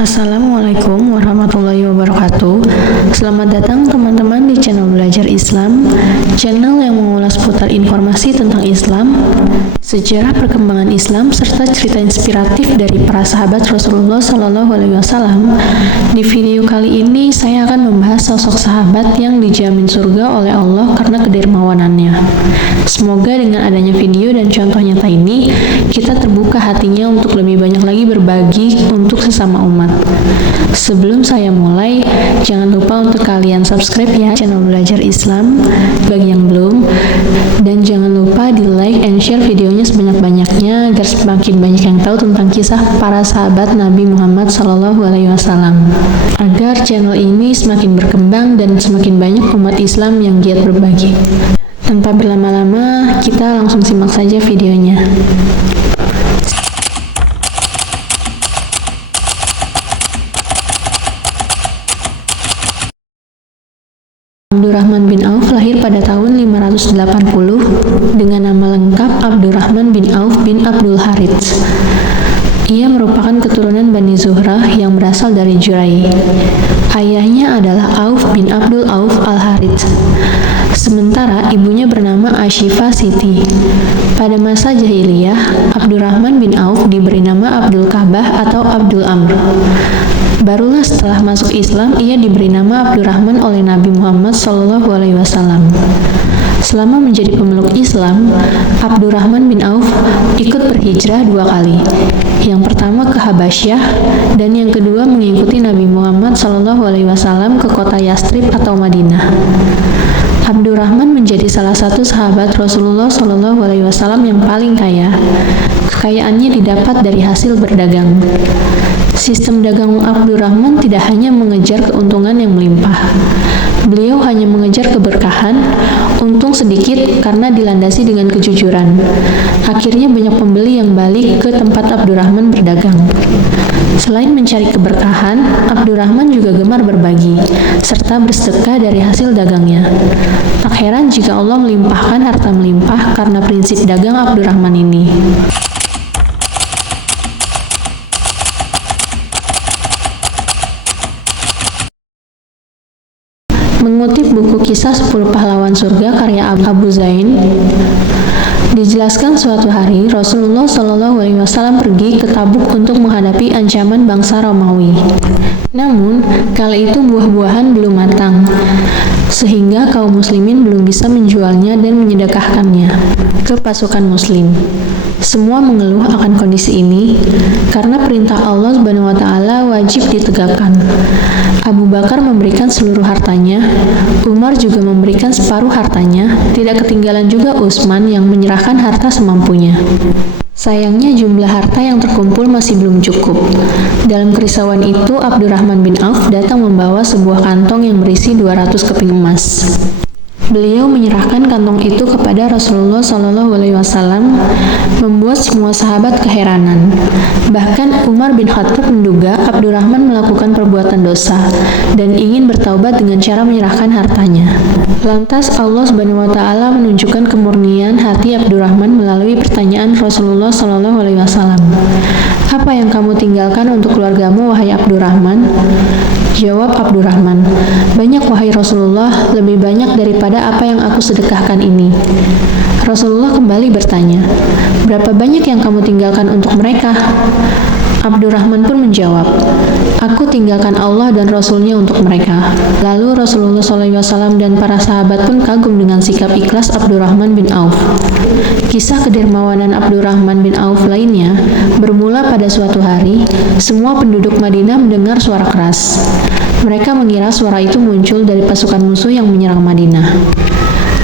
Assalamualaikum warahmatullahi wabarakatuh. Selamat datang teman-teman di channel Belajar Islam, channel yang mengulas seputar informasi tentang Islam, sejarah perkembangan Islam, serta cerita inspiratif dari para sahabat Rasulullah Shallallahu Alaihi Wasallam. Di video kali ini saya akan membahas sosok sahabat yang dijamin surga oleh Allah karena kedermawanannya. Semoga dengan adanya video dan contoh nyata ini, kita terbuka hatinya untuk lebih banyak lagi berbagi untuk sesama umat. Sebelum saya mulai, jangan lupa untuk kalian subscribe ya channel Belajar Islam bagi yang belum, dan jangan lupa di like and share videonya sebanyak-banyaknya agar semakin banyak yang tahu tentang kisah para sahabat Nabi Muhammad SAW, agar channel ini semakin berkembang dan semakin banyak umat Islam yang giat berbagi. Tanpa berlama-lama, kita langsung simak saja videonya. Abdurrahman bin Auf lahir pada tahun 580 dengan nama lengkap Abdurrahman bin Auf bin Abdul Harits. Ia merupakan keturunan Bani Zuhrah yang berasal dari Jurai. Ayahnya adalah Auf bin Abdul Auf al-Harits. Sementara ibunya bernama Ashifah Siti. Pada masa jahiliyah, Abdurrahman bin Auf diberi nama Abdul Ka'bah atau Abdul Amr. Barulah setelah masuk Islam, ia diberi nama Abdurrahman oleh Nabi Muhammad SAW. Selama menjadi pemeluk Islam, Abdurrahman bin Auf ikut berhijrah 2 kali. Yang pertama ke Habasyah, dan yang kedua mengikuti Nabi Muhammad SAW ke kota Yastrib atau Madinah. Abdurrahman menjadi salah satu sahabat Rasulullah SAW yang paling kaya. Kekayaannya didapat dari hasil berdagang. Sistem dagang Abdurrahman tidak hanya mengejar keuntungan yang melimpah. Beliau hanya mengejar keberkahan, untung sedikit karena dilandasi dengan kejujuran. Akhirnya banyak pembeli yang balik ke tempat Abdurrahman berdagang. Selain mencari keberkahan, Abdurrahman juga gemar berbagi, serta bersedekah dari hasil dagangnya. Tak heran jika Allah melimpahkan harta melimpah karena prinsip dagang Abdurrahman ini. Mengutip buku Kisah 10 Pahlawan Surga karya Abu Zain, dijelaskan suatu hari Rasulullah SAW pergi ke Tabuk untuk menghadapi ancaman bangsa Romawi. Namun, kala itu buah-buahan belum matang, sehingga kaum muslimin belum bisa menjualnya dan menyedekahkannya ke pasukan muslim. Semua mengeluh akan kondisi ini karena perintah Allah SWT wajib ditegakkan. Abu Bakar memberikan seluruh hartanya, Umar juga memberikan separuh hartanya, tidak ketinggalan juga Utsman yang menyerahkan harta semampunya. Sayangnya jumlah harta yang terkumpul masih belum cukup. Dalam kerisauan itu, Abdurrahman bin Auf datang membawa sebuah kantong yang berisi 200 keping emas. Beliau menyerahkan kantong itu kepada Rasulullah SAW, membuat semua sahabat keheranan. Bahkan Umar bin Khattab menduga Abdurrahman melakukan perbuatan dosa dan ingin bertaubat dengan cara menyerahkan hartanya. Lantas Allah SWT menunjukkan kemurnian hati Abdurrahman melalui pertanyaan Rasulullah SAW. Apa yang kamu tinggalkan untuk keluargamu, wahai Abdurrahman? Jawab Abdurrahman, banyak wahai Rasulullah, lebih banyak daripada apa yang aku sedekahkan ini. Rasulullah kembali bertanya, berapa banyak yang kamu tinggalkan untuk mereka? Abdurrahman pun menjawab, aku tinggalkan Allah dan Rasulnya untuk mereka. Lalu Rasulullah SAW dan para sahabat pun kagum dengan sikap ikhlas Abdurrahman bin Auf. Kisah kedermawanan Abdurrahman bin Auf lainnya bermula pada suatu hari, semua penduduk Madinah mendengar suara keras. Mereka mengira suara itu muncul dari pasukan musuh yang menyerang Madinah.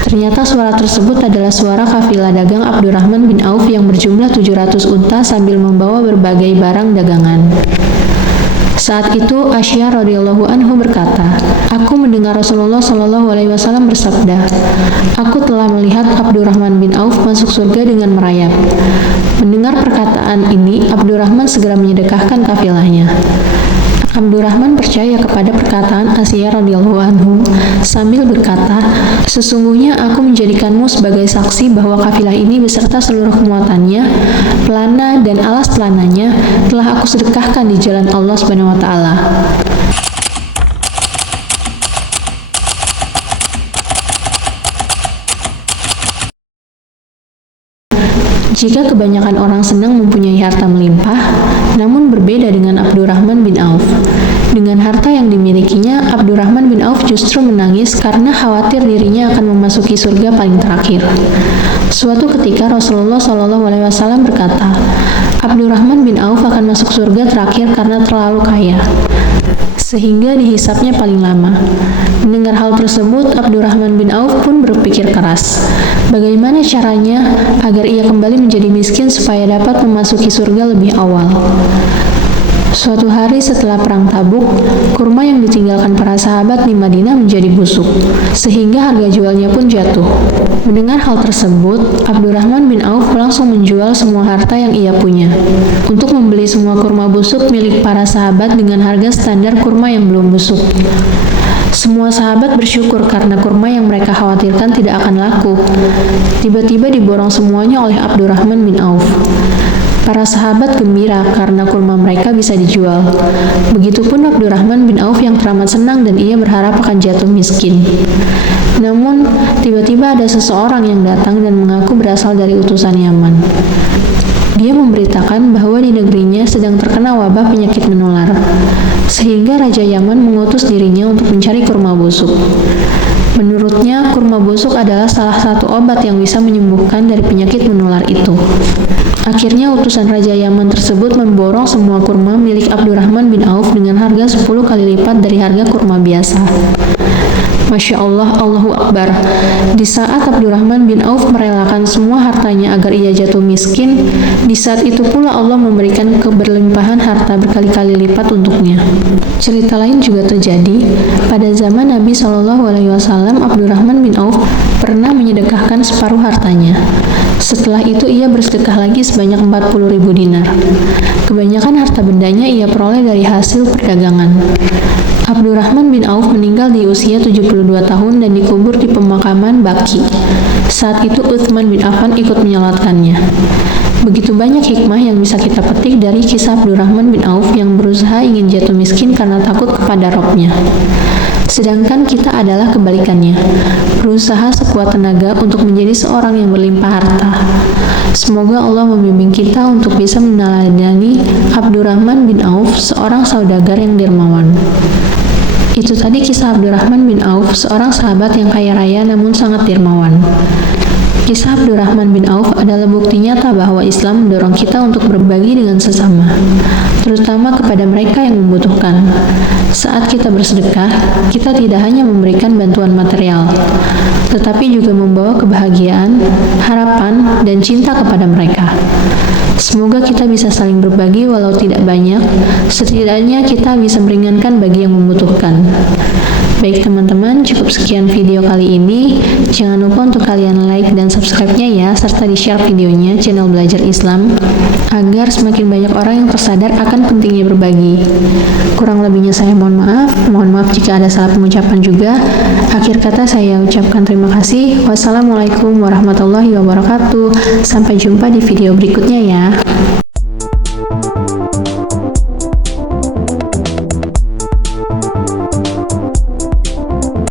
Ternyata suara tersebut adalah suara kafilah dagang Abdurrahman bin Auf yang berjumlah 700 unta sambil membawa berbagai barang dagangan. Saat itu Aisyah radhiyallahu anhu berkata, aku mendengar Rasulullah SAW bersabda, aku telah melihat Abdurrahman bin Auf masuk surga dengan merayap. Mendengar perkataan ini, Abdurrahman segera menyedekahkan kafilahnya. Abdurrahman percaya kepada perkataan Asiyah radhiyallahu anhu sambil berkata, "Sesungguhnya aku menjadikanmu sebagai saksi bahwa kafilah ini beserta seluruh muatannya, pelana dan alas pelananya telah aku sedekahkan di jalan Allah Subhanahu wa taala." Jika kebanyakan orang senang mempunyai harta melimpah, namun berbeda dengan Abdurrahman bin Auf. Dengan harta yang dimilikinya, Abdurrahman bin Auf justru menangis karena khawatir dirinya akan memasuki surga paling terakhir. Suatu ketika Rasulullah SAW berkata, Abdurrahman bin Auf akan masuk surga terakhir karena terlalu kaya, sehingga dihisapnya paling lama. Mendengar hal tersebut, Abdurrahman bin Auf pun berpikir keras. Bagaimana caranya agar ia kembali menjadi miskin supaya dapat memasuki surga lebih awal? Suatu hari setelah perang Tabuk, kurma yang ditinggalkan para sahabat di Madinah menjadi busuk, sehingga harga jualnya pun jatuh. Mendengar hal tersebut, Abdurrahman bin Auf langsung menjual semua harta yang ia punya untuk membeli semua kurma busuk milik para sahabat dengan harga standar kurma yang belum busuk. Semua sahabat bersyukur karena kurma yang mereka khawatirkan tidak akan laku. Tiba-tiba diborong semuanya oleh Abdurrahman bin Auf. Para sahabat gembira karena kurma mereka bisa dijual. Begitupun Abdurrahman bin Auf yang teramat senang dan ia berharap akan jatuh miskin. Namun, tiba-tiba ada seseorang yang datang dan mengaku berasal dari utusan Yaman. Dia memberitakan bahwa di negerinya sedang terkena wabah penyakit menular, sehingga Raja Yaman mengutus dirinya untuk mencari kurma busuk. Menurutnya, kurma busuk adalah salah satu obat yang bisa menyembuhkan dari penyakit menular itu. Akhirnya utusan Raja Yaman tersebut memborong semua kurma milik Abdurrahman bin Auf dengan harga 10 kali lipat dari harga kurma biasa. Masya Allah, Allahu Akbar. Di saat Abdurrahman bin Auf merelakan semua hartanya agar ia jatuh miskin, di saat itu pula Allah memberikan keberlimpahan harta berkali-kali lipat untuknya. Cerita lain juga terjadi pada zaman Nabi SAW. Abdurrahman bin Auf pernah menyedekahkan separuh hartanya. Setelah itu ia bersedekah lagi sebanyak 40.000 dinar. Kebanyakan harta bendanya ia peroleh dari hasil perdagangan. Abdurrahman bin Auf meninggal di usia 72 tahun dan dikubur di pemakaman Baqi. Saat itu Utsman bin Affan ikut menyolatkannya. Begitu banyak hikmah yang bisa kita petik dari kisah Abdurrahman bin Auf yang berusaha ingin jatuh miskin karena takut kepada Rabb-nya. Sedangkan kita adalah kebalikannya, berusaha sekuat tenaga untuk menjadi seorang yang berlimpah harta. Semoga Allah membimbing kita untuk bisa meneladani Abdurrahman bin Auf, seorang saudagar yang dermawan. Itu tadi kisah Abdurrahman bin Auf, seorang sahabat yang kaya raya namun sangat dermawan. Kisah Abdurrahman bin Auf adalah bukti nyata bahwa Islam mendorong kita untuk berbagi dengan sesama, terutama kepada mereka yang membutuhkan. Saat kita bersedekah, kita tidak hanya memberikan bantuan material, tetapi juga membawa kebahagiaan, harapan, dan cinta kepada mereka. Semoga kita bisa saling berbagi walau tidak banyak, setidaknya kita bisa meringankan bagi yang membutuhkan. Baik teman-teman, cukup sekian video kali ini. Jangan lupa untuk kalian like dan subscribe-nya ya, serta di-share videonya channel Belajar Islam, agar semakin banyak orang yang tersadar akan pentingnya berbagi. Kurang lebihnya saya mohon maaf jika ada salah pengucapan juga. Akhir kata saya ucapkan terima kasih. Wassalamualaikum warahmatullahi wabarakatuh. Sampai jumpa di video berikutnya ya.